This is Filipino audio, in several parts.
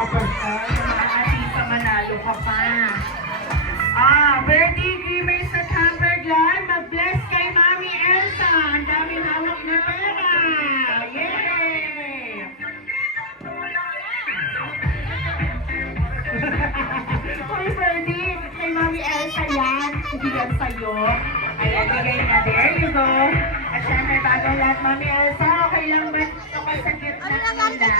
Tapos yung mga artista manalo ka pa. Birthday dreamers sa Hamburg Live, mag-bless kay Mami Elsa. Ang dami hawak na pera. Yay! Hoy, birthday kay Mami Elsa yan. Hindi yan sa'yo. Ayan, bigay na. There you go. At syempre, bagong lahat, Mami Elsa, okay lang ba nakasagit na nila?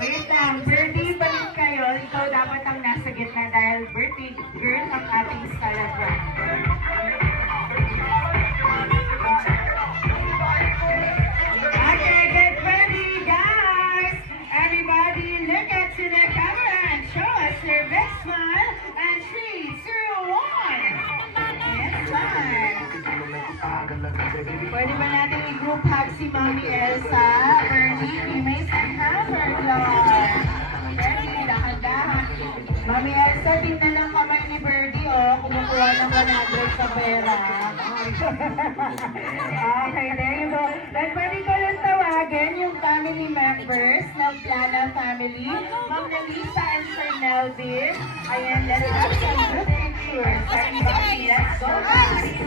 Wait lang, birthday balik kayo. Ikaw dapat ang nasa gitna dahil birthday girl ang ating celebrant. Okay, get ready, guys! Everybody, look at to the camera and show us your big smile. And 3, 2, 1. Yes, smile. Pwede ba natin i-group hug si Mami Elsa, Bernie, Kimay, sa Hamburg Live? Bernie, dahan-dahan. Mami Elsa, tingnan ng kamay ni Birdie, kumukuha ng 100 sa pera. Okay, there you go. Then pwede ko lang tawagin yung family members ng Plana family, Ma'am Nelisa and Sir Melvin. Ayan, let's have some good pictures. Everybody, let's go, guys!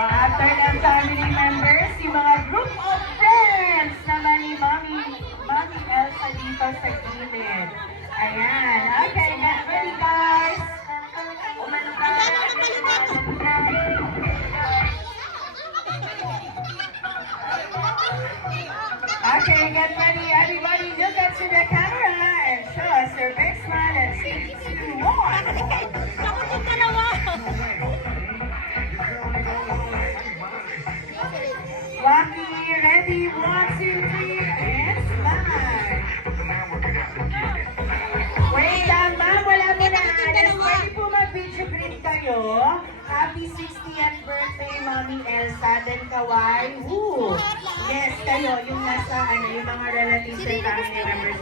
After ng family members, yung mga group of friends naman ni Mami Elsa dito sa gilid. Ayan. Okay, get ready, guys. Okay, get ready. Everybody look up to the camera and show us your big smile and 3, 2, 1. Lucky, ready, 1, 2, 3, and smile. Wait lang, ma'am, wala mo na alas. Pwede po mag-video greet kayo. Happy 60th birthday, Mami Elsa. Then kaway. Woo! Yes, kayo, yung nasa, yung mga relatives and family members.